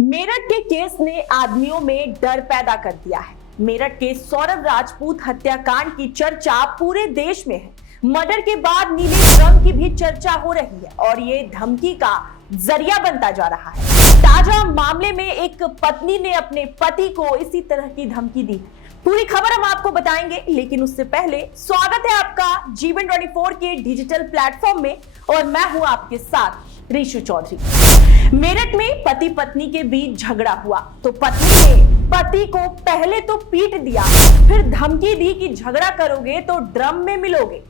मेरठ के केस ने आदमियों में डर पैदा कर दिया है। मेरठ के सौरभ राजपूत हत्याकांड की चर्चा पूरे देश में है। मर्डर के बाद नीले ड्रम की भी चर्चा हो रही है और ये धमकी का जरिया बनता जा रहा है। ताजा मामले में एक पत्नी ने अपने पति को इसी तरह की धमकी दी। पूरी खबर हम आपको बताएंगे, लेकिन उससे पहले स्वागत है आपका जीवन 24 के डिजिटल प्लेटफॉर्म में और मैं हूं आपके साथ ऋषु चौधरी। मेरठ में पति पत्नी के बीच झगड़ा हुआ तो पत्नी ने पति को पहले तो पीट दिया, फिर धमकी दी कि झगड़ा करोगे तो ड्रम में मिलोगे।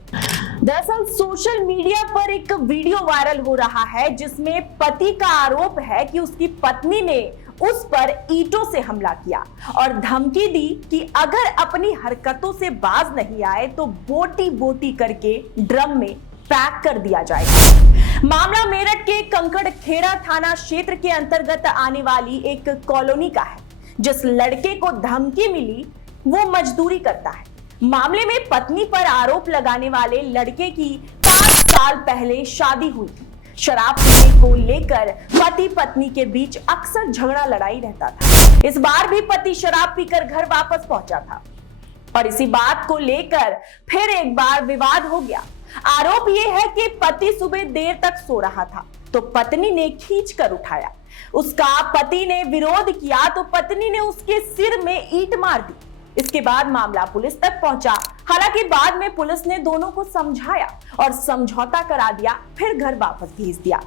दरअसल सोशल मीडिया पर एक वीडियो वायरल हो रहा है जिसमें पति का आरोप है कि उसकी पत्नी ने उस पर ईंटों से हमला किया और धमकी दी कि अगर अपनी हरकतों से बाज नहीं आए तो बोटी बोटी करके ड्रम में पैक कर दिया जाएगा। मामला मेरठ के कंकड़ खेड़ा थाना क्षेत्र के अंतर्गत आने वाली एक कॉलोनी का है। जिस लड़के को धमकी मिली वो मजदूरी करता है। मामले में पत्नी पर आरोप लगाने वाले लड़के की 5 साल पहले शादी हुई थी। शराब पीने को लेकर पति पत्नी के बीच अक्सर झगड़ा लड़ाई रहता था। इस बार भी पति शराब पीकर घर वापस पहुंचा था और इसी बात को लेकर फिर एक बार विवाद हो गया। आरोप यह है कि पति सुबह देर तक सो रहा था तो पत्नी ने खींच कर उठाया। उसका पति ने विरोध किया तो पत्नी ने उसके सिर में ईंट मार दी। इसके बाद मामला पुलिस तक पहुंचा। हालांकि बाद में पुलिस ने दोनों को समझाया और समझौता करा दिया, फिर घर वापस भेज दिया।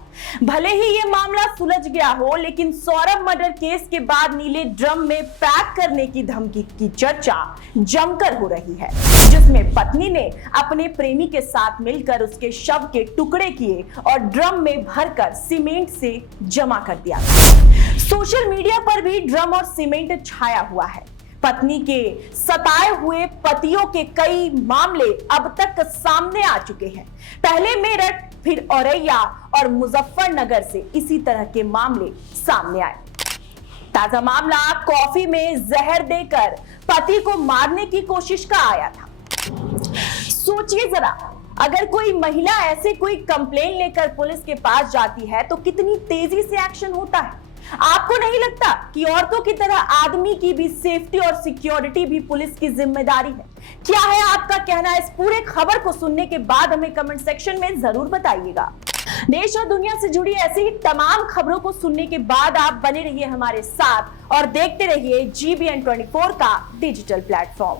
भले ही ये मामला सुलझ गया हो, लेकिन सौरभ मर्डर केस के बाद नीले ड्रम में पैक करने की धमकी की चर्चा जमकर हो रही है, जिसमें पत्नी ने अपने प्रेमी के साथ मिलकर उसके शव के टुकड़े किए और ड्रम में भरकर सीमेंट से जमा कर दिया। सोशल मीडिया पर भी ड्रम और सीमेंट छाया हुआ है। पत्नी के सताए हुए पतियों के कई मामले अब तक सामने आ चुके हैं। पहले मेरठ, फिर औरैया और मुजफ्फरनगर से इसी तरह के मामले सामने आए। ताजा मामला कॉफी में जहर देकर पति को मारने की कोशिश का आया था। सोचिए जरा, अगर कोई महिला ऐसे कोई कंप्लेन लेकर पुलिस के पास जाती है तो कितनी तेजी से एक्शन होता है। आपको नहीं लगता कि औरतों की तरह आदमी की भी सेफ्टी और सिक्योरिटी भी पुलिस की जिम्मेदारी है? क्या है आपका कहना? इस पूरे खबर को सुनने के बाद हमें कमेंट सेक्शन में जरूर बताइएगा। देश और दुनिया से जुड़ी ऐसी ही तमाम खबरों को सुनने के बाद आप बने रहिए हमारे साथ और देखते रहिए GBN 24 का डिजिटल प्लेटफॉर्म।